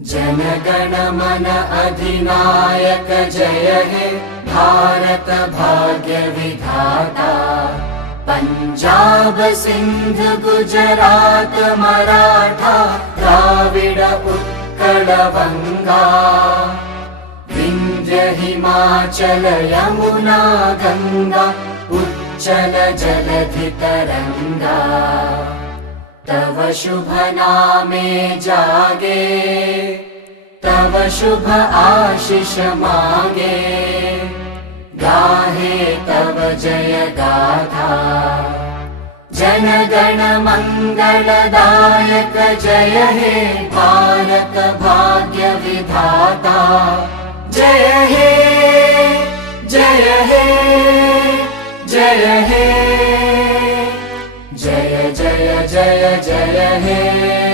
जनगण मन अधिनायक जय हे भारत भाग्य विधाता। पंजाब सिंध गुजरात मराठा द्राविड उत्कल बंगा। विंध्य हिमाचल यमुना गंगा उच्चल जलधि तरंगा। तव शुभ नामे जागे तव शुभ आशीष मागे। गाहे तव जय गाथा जनगण मंगलदायक जय हे भारत भाग्य विधाता। जय हे जय हे जय हे जय जय जय जय हे।